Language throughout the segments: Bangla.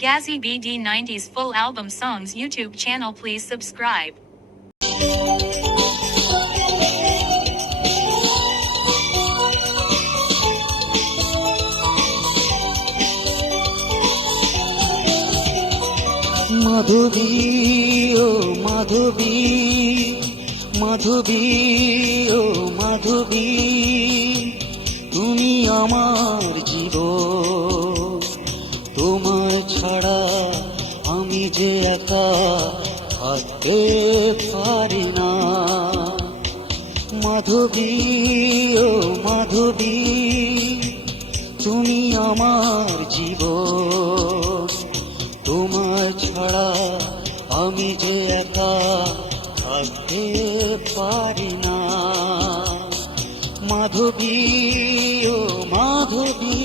Gazzy BD 90s full album songs YouTube channel, please subscribe. মাধবী ও মাধবী, মাধবী ও মাধবী, তুমি আমার জীবন, তোমায় ছাড়া আমি যে একা থাকতে পারি না। মাধবী ও মাধবী, তুমি আমার জীবন, তোমায় ছাড়া আমি যে একা থাকতে পারি না। মাধবী ও মাধবী,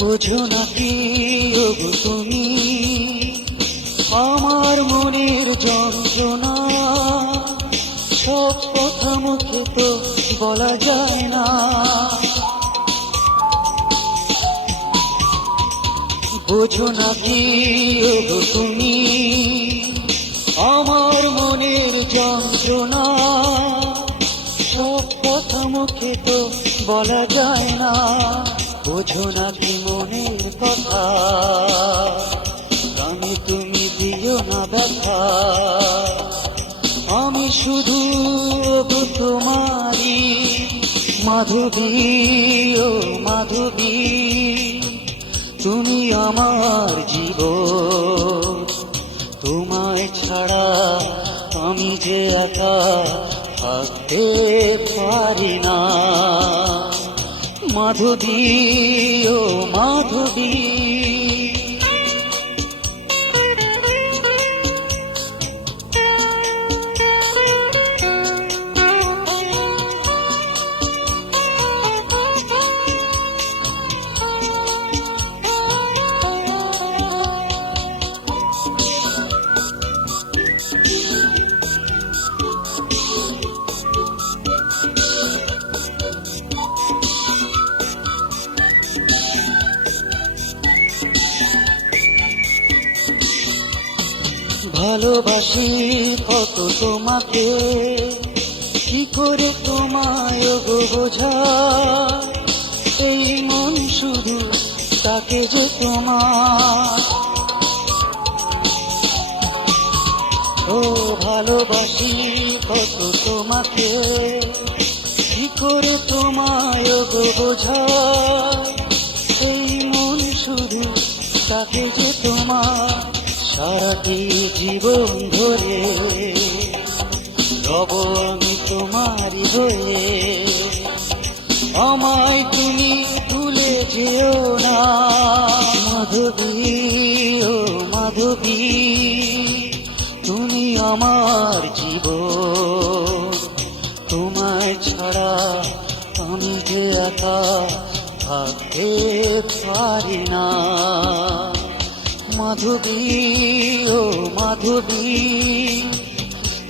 বোঝো নাকি ওগো তুমি আমার মনের যন্ত্রণা, সব কথা মুখে তো বলা যায় না। বোঝো নাকি ওগো তুমি আমার মনের যন্ত্রণা, সব কথা মুখে তো বলা যায় না। বোঝো নাকি মনের কথা, আমি তুমি দিও না ব্যথা, আমি শুধু তোমারই। মাধবী ও মাধবী, তুমি আমার জীবন, তোমায় ছাড়া আমি যে একা থাকতে পারি না। মাধবী ও মাধবী, ভালোবাসি কত তোমাকে, কি করে তোমায় গো বোঝা, এই মন শুধু তাকে যে তোমার। ও ভালোবাসি কত তোমাকে, কি করে তোমায় গো বোঝা, এই মন শুধু তাকে যে তোমার। সারাটি জীবন ধরে রব আমি তোমারই হয়ে, আমায় তুমি ভুলে যেও না। মাধবী ও মাধবী, তুমি আমার জীবন, তোমায় ছাড়া আমি যে একা থাকতে পারি না। মাধবী ও মাধবী,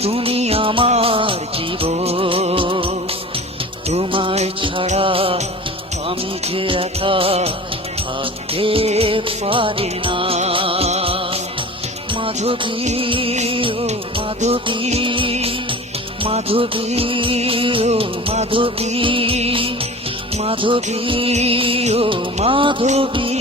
তুমি আমার জীবন, তোমায় ছাড়া আমি যে একা থাকতে পারি না। মাধবী ও মাধবী, মাধবী ও মাধবী, মাধবী ও মাধবী।